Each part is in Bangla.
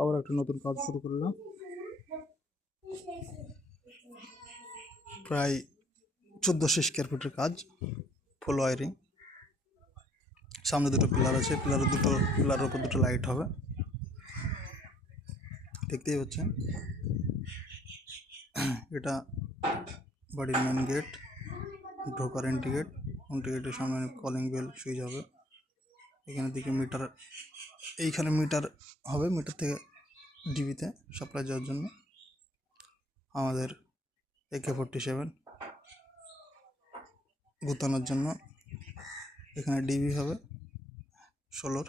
আবার একটা নতুন কাজ শুরু করলাম। প্রায় 1400 স্কোয়ার ফিটের কাজ, ফুল ওয়ারিং। সামনে দুটো পিলার আছে, পিলারের উপর দুটো লাইট হবে, দেখতেই পাচ্ছেন। এটা বাড়ির মেন গেট, ঢোকার এন্ট্রি গেট। এন্ট্রি গেটের সামনে কলিং বেল সুইচ হবে। এখানে দিকে মিটার, এইখানে মিটার হবে, মিটার থেকে ডিবিতে সাপ্লাই যাওয়ার জন্য আমাদের AK-47 গুতানোর জন্য। এখানে ডিবি হবে 16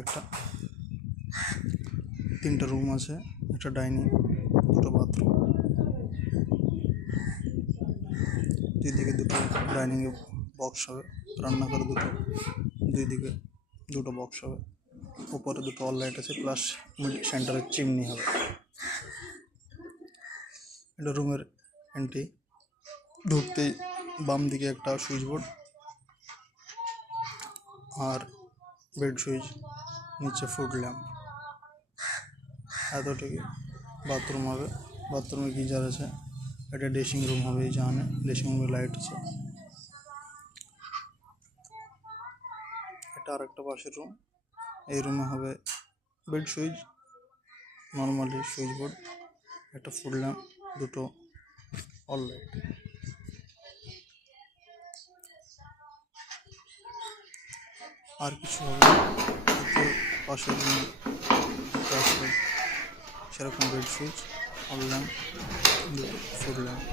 একটা। 3টা রুম আছে, একটা ডাইনিং, 2টো বাথরুম। দুই দিকে দুটো ডাইনিংয়ে বক্স হবে, রান্নাঘরে দুই দিকে দুটো বক্স হবে, উপরে দুটো অল লাইট আছে, প্লাস সেন্টারের চিমনি হবে। এটা রুমের এন্ট্রি। ঢুকতেই বাম দিকে একটা সুইচ বোর্ড আর বেড সুইচ, নিচে ফুড ল্যাম্প, এতটুকু। বাথরুম হবে, বাথরুমে গিজার আছে। এটা ড্রেসিং রুম হবে, এই জানে ড্রেসিং রুমে লাইট আছে। এটা আর একটা পাশের রুম। এই রুমে হবে bed switch, normally switch board, একটা ফুড ল্যাম্প, দুটো অল লাইট। আর কিছু হবে পাশের রুমে সেরকম বেড সুইচ, অল ল্যাম্প, দুটো ফুড ল্যাম্প।